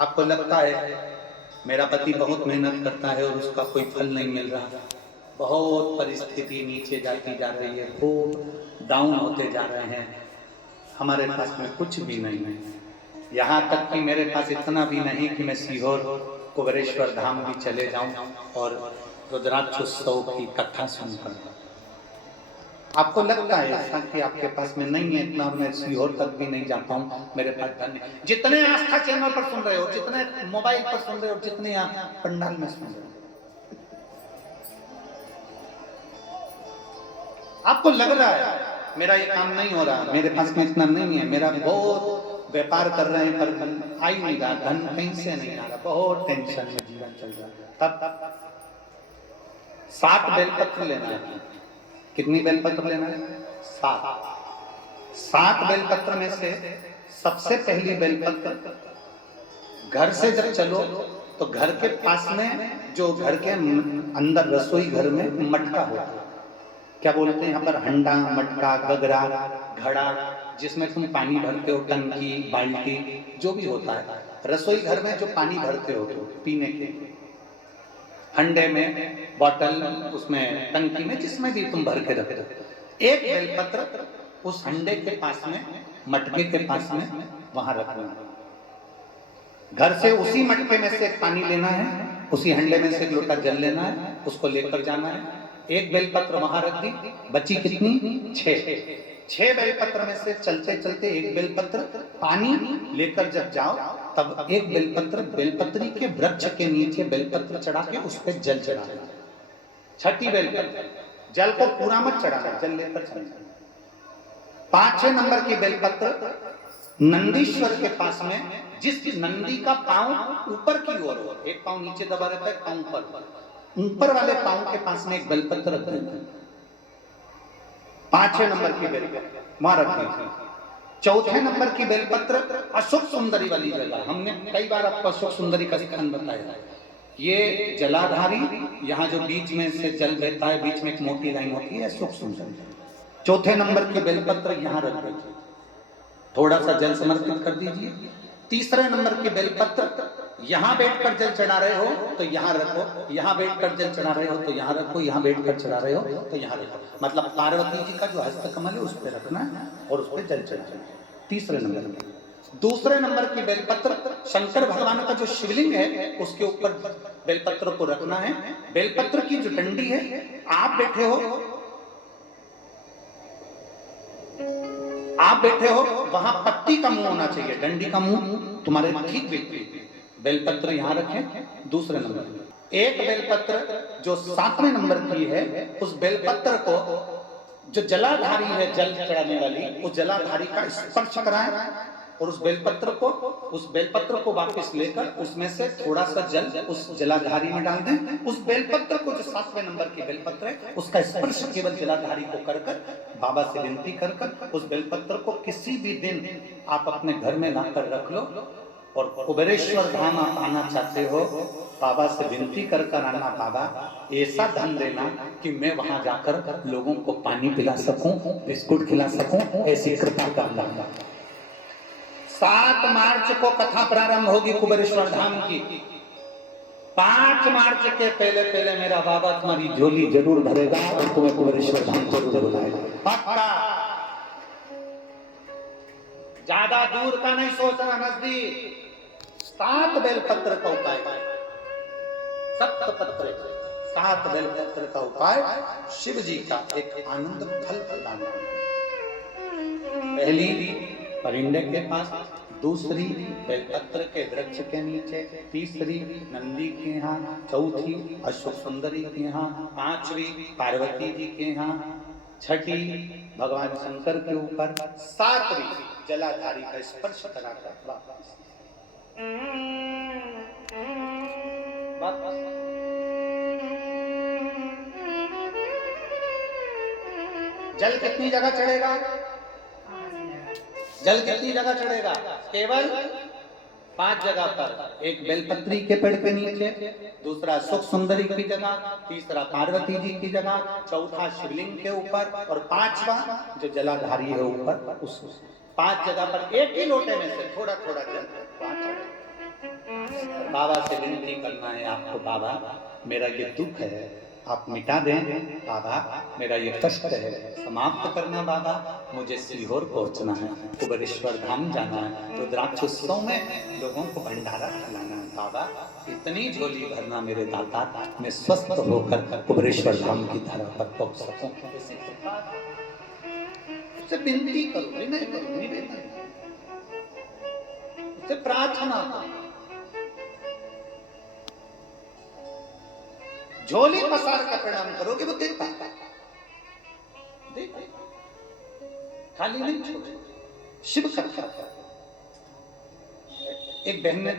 आपको लगता है मेरा पति बहुत मेहनत करता है और उसका कोई फल नहीं मिल रहा, बहुत परिस्थिति नीचे जाती जा रही है, खूब डाउन होते जा रहे हैं, हमारे पास में कुछ भी नहीं है। यहाँ तक कि मेरे पास इतना भी नहीं कि मैं सीहोर कुबेरेश्वर धाम भी चले जाऊं और रुद्राक्षोत्सव की कथा सुनकर। आपको लगता है ऐसा कि आपके पास में नहीं है इतना, मैं सीहोर तक भी नहीं जा पाऊं, मेरे पास धन नहीं। जितने आस्था चैनल पर सुन रहे हो, जितने मोबाइल पर सुन रहे हो, जितने यहाँ पंडाल में सुन रहे हो, आपको लग रहा है मेरा ये काम नहीं हो रहा, मेरे पास में इतना नहीं है, मेरा बहुत व्यापार कर रहे हैं पर आ ही नहीं रहा, धन कहीं से नहीं आ रहा, बहुत टेंशन में जीवन चल रहा है। तब 7 बेलपत्र लेना है। कितनी बेलपत्र लेना है? 7 बेलपत्र में से सबसे पहली बेलपत्र, घर से जब चलो तो घर के पास में जो घर के अंदर रसोई घर में मटका होता है, क्या बोलते हैं यहाँ पर, हंडा, मटका, गगरा, घड़ा, जिसमें तुम पानी भरते हो, टंकी, बाल्टी, जो भी होता है रसोई घर में जो पानी भरते हो पीने के, हंडे में, बॉटल, उसमें टंकी में, जिसमें भी तुम भर के रखते हो, एक बेलपत्र उस हंडे के पास में, मटके के पास में वहां रखना है। घर से उसी मटके में से पानी लेना है, उसी हंडे में से एक लोटा जल लेना है, उसको लेकर जाना है। एक बेलपत्र वहां रख दी, बची कितनी? 6 बेलपत्र में से चलते चलते एक बेलपत्र पानी लेकर जब जाओ तब एक बेलपत्र बेलपत्री के वृक्ष के नीचे बेलपत्र चढ़ा के उस पर जल चढ़ाना। 6ठी बेलपत्र, जल को पूरा मत चढ़ाना, जल लेकर चढ़ाना। 5वें नंबर की बेलपत्र नंदीश्वर के पास में, जिस नंदी का पांव ऊपर की ओर हो, एक पांव नीचे दबा रहता है, पांव ऊपर वाले पांव के पास में एक बेलपत्र रख देना। 5वें नंबर की बेलपत्र वहां रख दीजिए। 4थे नंबर की बेलपत्र अशोक सुंदरी वाली जगह, हमने कई बार आपको अशोक सुंदरी का स्थान बताया। ये जलाधारी, यहाँ जो बीच में से जल बहता है, बीच में एक मोटी लाइन होती है, अशोक सुंदरी। 4थे नंबर की बेलपत्र यहाँ रख दीजिए, थोड़ा सा जल समर्पित कर दीजिए। 3रे नंबर की बेलपत्र यहाँ बैठकर जल चढ़ा रहे हो तो यहाँ रखो, यहाँ बैठकर जल चढ़ा रहे हो तो यहाँ रखो, यहाँ बैठकर चढ़ा रहे हो तो यहाँ रखो, मतलब पार्वती जी का जो हस्तकमल है उस पर रखना है और उस पर जल चढ़ाना है। 3रे नंबर में। 2रे नंबर की बेलपत्र शंकर भगवान का जो शिवलिंग है उसके ऊपर बेलपत्र को रखना है। बेलपत्र की जो डंडी है, आप बैठे हो वहां पत्ती का मुंह होना चाहिए, डंडी का मुंह तुम्हारे ठीक विपरीत। बेलपत्र यहाँ रखें। 2रे नंबर में एक बेलपत्र जो 7वें नंबर की है, उस बेलपत्र को जो जलाधारी है, जल चढ़ाने वाली, उस जलाधारी का स्पर्श कराएं और उस बेलपत्र को वापस लेकर उसमें से थोड़ा सा जल उस जलाधारी में डाल दें। उस बेलपत्र को जो 7वें नंबर की बेलपत्र है उसका स्पर्श केवल जलाधारी को कर बाबा से विनती कर उस बेलपत्र को किसी भी दिन आप अपने घर में लाकर रख लो और कुबेरेश्वर धाम आप आना चाहते हो, बाबा से विनती कर आना, बाबा ऐसा धन देना कि मैं वहां जाकर लोगों को पानी पिला सकूं, बिस्कुट खिला सकूं, ऐसी कृपा करना। 7 मार्च को कथा प्रारंभ होगी कुबेरेश्वर धाम की। 5 मार्च के पहले मेरा बाबा तुम्हारी झोली जरूर भरेगा और तुम्हें कुबेरेश्वर धाम जरूर बुलाएगा, पक्का। ज्यादा दूर का नहीं सोचना, नजदीक। 7 बेलपत्र का उपाय, 7 बेलपत्र का उपाय शिव जी का एक आनंद फल प्रदान। पहली परिंदे के पास, 2री बेलपत्र के वृक्ष के नीचे, 3री नंदी के यहाँ, 4थी अशोक सुंदरी के यहाँ, 5वीं पार्वती जी के यहाँ, 6ठी भगवान शंकर के ऊपर, 7वीं जलाधारी का स्पर्श कराकर वापस। जल कितनी जगह चढ़ेगा? जल कितनी जगह चढ़ेगा? केवल 5 जगह पर। एक बेलपत्री के पेड़ के नीचे, 2रा अशोक सुंदरी की जगह, 3रा पार्वती जी की जगह, 4था शिवलिंग के ऊपर और 5वां जो जलाधारी है ऊपर, उस 5 जगह पर एक ही लोटे में से थोड़ा थोड़ा जल वहां चढ़ेगा। बाबा से विनती करना है आपको, बाबा मेरा ये दुख है आप मिटा दें, बाबा मेरा ये कष्ट है समाप्त करना, बाबा मुझे सीहोर पहुंचना है, कुबेरेश्वर धाम जाना है, रुद्राक्षोत्सव में लोगों को भंडारा खिलाना है, बाबा इतनी झोली भरना मेरे दाता, मैं स्वस्थ होकर कुबेरेश्वर धाम की धरा पर पहुंच सकूं। उससे विनती करो, विनय करो, निवेदन, उससे प्रार्थना करो, झोली पसार का प्रणाम करोगे वो देता देता, खाली नहीं छोड़ेगा, शिव करता। एक बहन ने तो